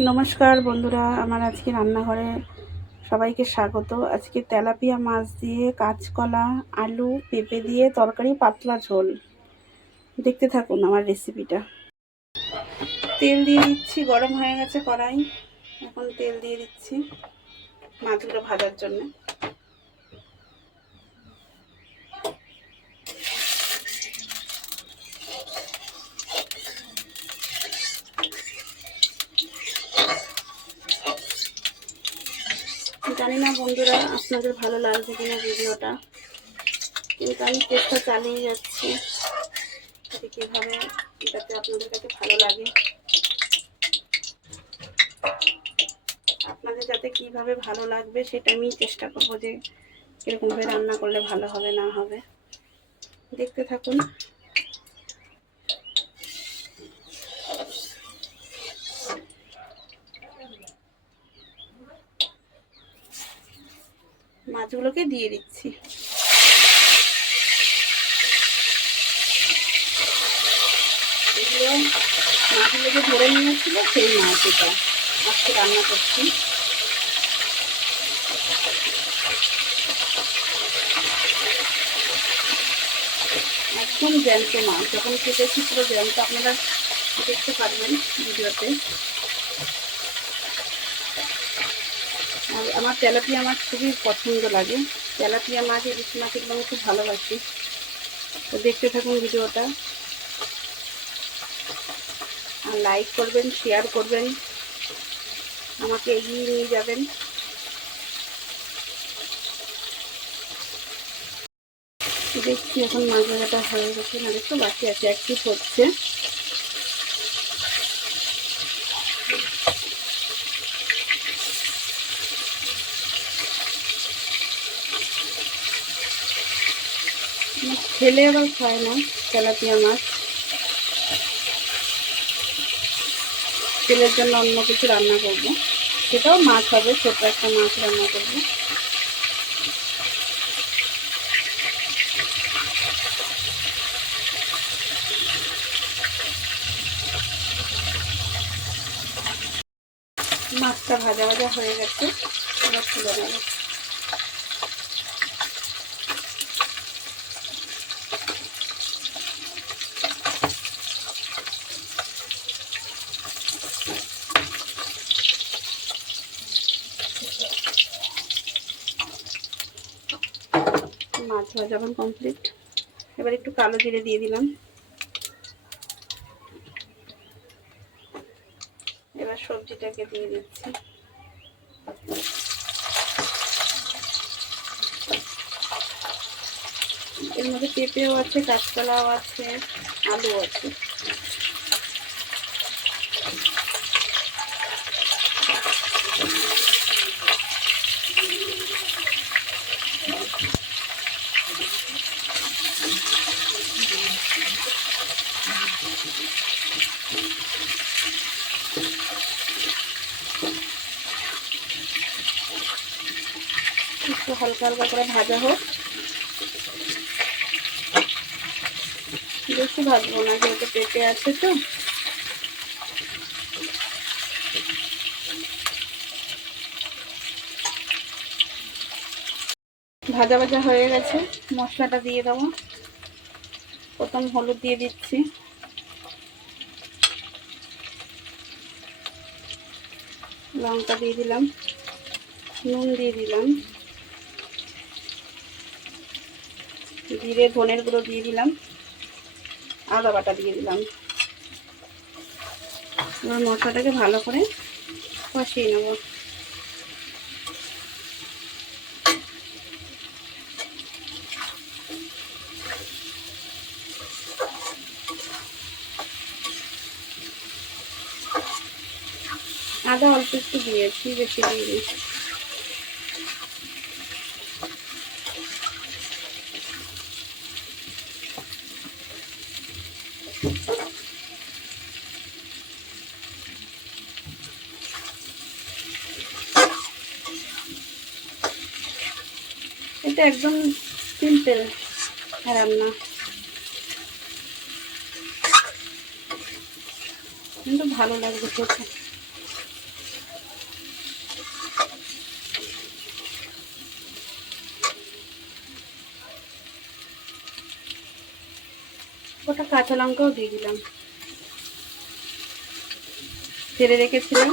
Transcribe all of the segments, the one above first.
নমস্কার বন্ধুরা, আমার আজকে রান্নাঘরে সবাইকে স্বাগত। আজকে তেলাপিয়া মাছ দিয়ে কাঁচকলা, আলু, পেঁপে দিয়ে তরকারি, পাতলা ঝোল। দেখতে থাকুন আমার রেসিপিটা তেল দিয়ে দিচ্ছি, গরম হয়ে গেছে কড়াই। এখন তেল দিয়ে দিচ্ছি মাছগুলো ভাজার জন্য। জানি না বন্ধুরা, আপনাদের ভালো লাগছে কিনা ভিডিওটা। কিন্তু আমি চেষ্টা চালিয়ে যাচ্ছি। কীভাবে যাতে আপনাদের কাছে ভালো লাগে। আপনাদের যাতে কীভাবে ভালো লাগবে সেটা আমি চেষ্টা করব যে কীরকমভাবে রান্না করলে ভালো হবে, না হবে। দেখতে থাকুন। মাছগুলোকে দিয়ে দিচ্ছি। এগুলো ধরে নিয়েছিল সেই মাছ এটা আজকে রান্না করছি। একদম জ্যান্ত মাছ। যখন কেটেছি পুরো জ্যান্ত, আপনারা দেখতে পারবেন ভিডিওতে আর আমার তেলাপিয়া মাছ খুবই পছন্দ লাগে। তেলাপিয়া মাছ ইলিশ মাছ এগুলো আমি খুব ভালোবাসি। তো দেখতে থাকুন ভিডিওটা। আর লাইক করবেন শেয়ার করবেন। আমাকে এগিয়ে নিয়ে যাবেন। দেখছি এখন মাছ ভাজাটা হয়ে গেছে। না একটু বাকি আছে এক পিস হচ্ছে। ছেলে আবার খায় না তেলাপিয়া মাছ। ছেলের জন্য অন্য কিছু রান্না করব। সেটাও মাছ হবে ছোট একটা মাছ রান্না করব। মাছটা ভাজা ভাজা হয়ে গেছে, এবার তুলে নেব। মাছ ভাজা এখন কমপ্লিট এবার একটু কালো জিরে দিয়ে দিলাম। এবার সবজিটাকে দিয়ে দিচ্ছি। এর মধ্যে পেঁপেও আছে কাঁচকলাও আছে আলু আছে একটু হালকা হালকা করে ভাজা হোক। বেশি ভাজবো না, যেহেতু পেঁপে আছে তো। ভাজা ভাজা হয়ে গেছে, মশলাটা দিয়ে দেবো। প্রথম হলুদ দিয়ে দিচ্ছি। লঙ্কা দিয়ে দিলাম, নুন দিয়ে দিলাম। জিরে, ধনের গুঁড়ো দিয়ে দিলাম। আদা বাটা দিয়ে দিলাম। এবার মশলাটাকে ভালো করে কষিয়ে নেব। আদা অল্প একটু দিয়েছি, বেশি দিয়ে এটা একদম সিম্পল রান্না কিন্তু ভালো লাগবে খেতে। ওটা কাঁচা লঙ্কাও দিয়ে দিলাম। ফেলে রেখেছিলাম।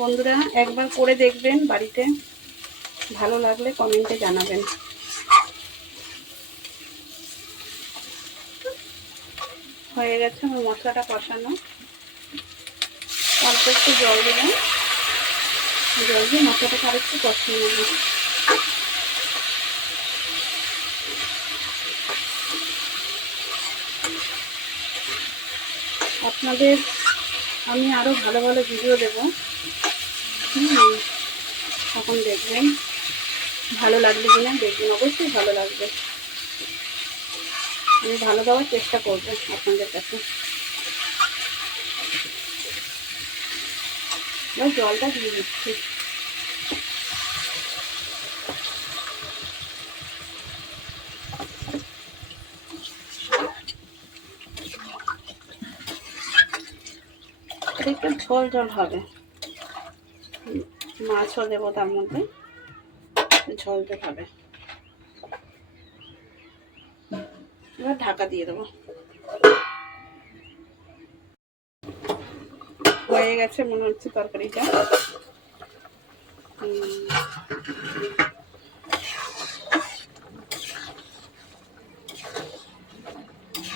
বন্ধুরা, একবার করে দেখবেন বাড়িতে। ভালো লাগলে কমেন্টে জানাবেন। হয়ে গেছে আমার মশলাটা কষানো। অল্প একটু জল দিলাম। জল দিয়ে মশলাটাকে আরেকটু কষিয়ে নেব। আপনাদের, আমি আরও ভালো ভালো ভিডিও দেব। হুম তখন দেখবেন। ভালো লাগবে কিনা দেখবেন, অবশ্যই ভালো লাগবে। আমি ভালো দেওয়ার চেষ্টা করব আপনাদের কাছে। জলটা দিয়ে দিচ্ছি। একটু ঝোল ঝোল হবে। মাছও দেবো তার মধ্যে। ঝোল ঝোল হবে এবার ঢাকা দিয়ে দেবো। হয়ে গেছে মনে হচ্ছে তরকারিটা।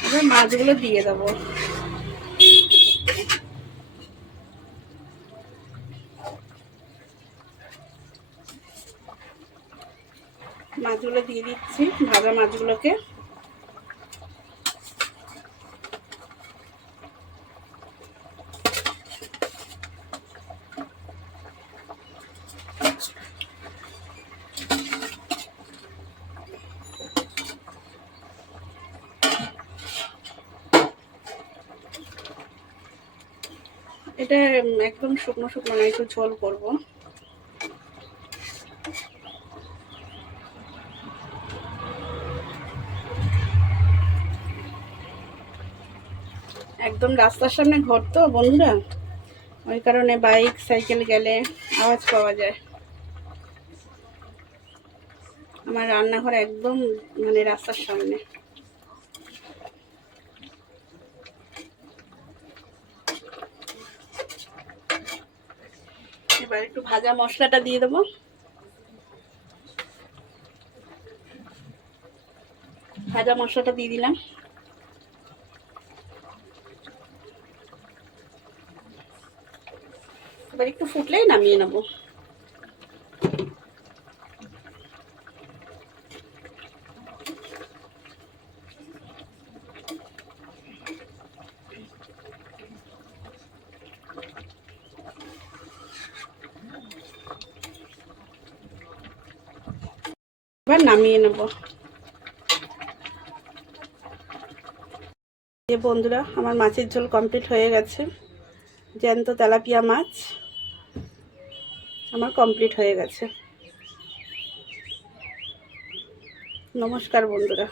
এবার মাছগুলো দিয়ে দেবো। মাছগুলো দিয়ে দিচ্ছি ভাজা মাছগুলোকে। এটা একদম শুকনো শুকনো না একটু ঝোল করব। একদম রাস্তার সামনে ঘর তো, বন্ধুরা। ওই কারণে বাইক, সাইকেল গেলে আওয়াজ পাওয়া যায়। আমার রান্নাঘর একদম মানে রাস্তার সামনে। এবার একটু ভাজা মশলাটা দিয়ে দেবো। ভাজা মশলাটা দিয়ে দিলাম। এবার একটু ফুটলেই নামিয়ে নেব। এবার নামিয়ে নেব। যে বন্ধুরা, আমার মাছের ঝোল কমপ্লিট হয়ে গেছে। জ্যান্ত তেলাপিয়া মাছ। আমার কমপ্লিট হয়ে গেছে। নমস্কার বন্ধুরা।